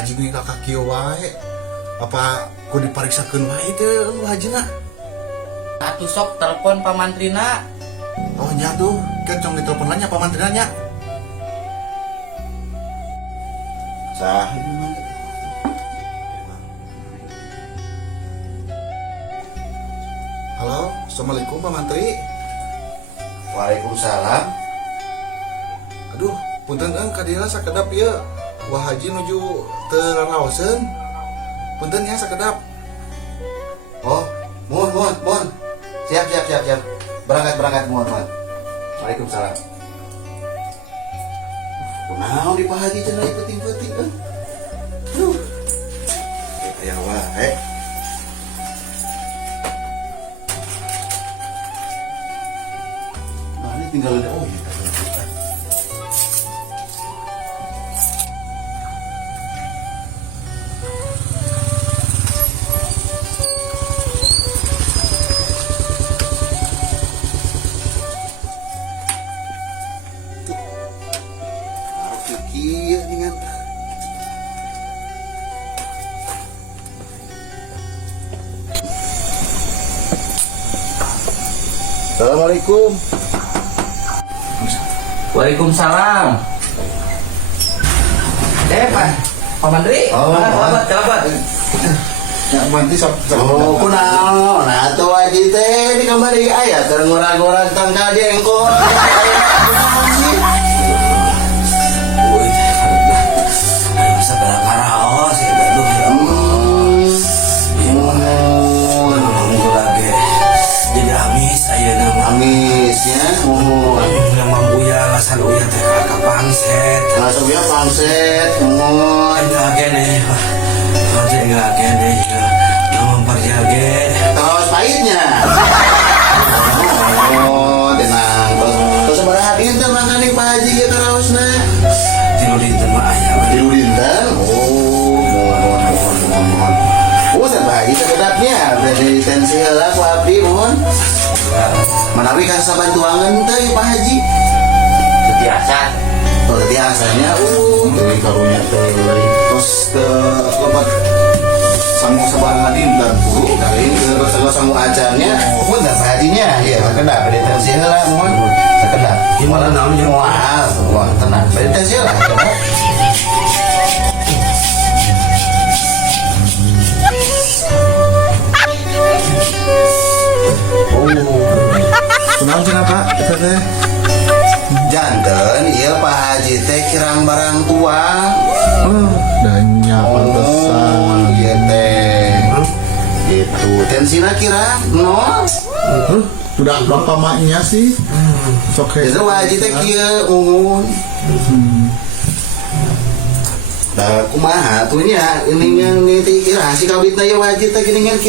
Haji nih kakak kieu wae. Apa ku dipariksakeun wae teh lu hajina? Atuh sok telepon Pak Mantrina. Oh nya tuh, kan cong ditelepon nya Pak Mantrina nya. Sah. Halo, assalamualaikum Pak Mantri. Waalaikumsalam. Aduh, punten kadira sakedap ya. Wah Haji nuju teu raoseun. Punten ya sakedap. Oh, mohon. Siap. Berangkat, mohon. Waalaikumsalam. Kunaon di Pak Haji cenah penting-penting kan? Aya wae. Nah, ini tinggal ada iya. Kieu dengan Assalamualaikum. Waalaikumsalam. Pak Mandri. Oh, Kelabat. Ya Manti Oh, kunaon? Nah, tuh Haji teh di kamari aya keur ngorag-ngorag tangka jengkol. Amisnya, Lasan uya teh kakak pangset. langsung ya pangset, mohon. Enggak gene, enggak gene. Nama parjage. Terus pahitnya. Oh, tenang. Terus sabaraha dinten makan nih Pak Haji ya karaosna. Tilu dinten mah aya. Tilu dinten. Oh, mohon. Oh, Pak Haji sekedapnya dari tensi heula ku abdi mohon. Manawi kan sabantuangan teh Pak Haji. Biasa. Oh, biasanya Deui karunya teh. terus ke lepat sangu sabarang dinten tuh kali terus sangu acaranya pun dan hajinya ya terkena penitensi lah mohon terkena Gimana namanya? wah tenang penitensi lah Kunaon cenah Pak? Eta teh. janten iya Pak Haji teh kirang barang tua Danya pantesan. iya teh itu tensina kirang no Udah bapak maknya sih. Sok itu Pak Haji teh kieu ungun Nah, kumaha tuh nya ini yang niti kira si kawitna ya wajib teh geuningan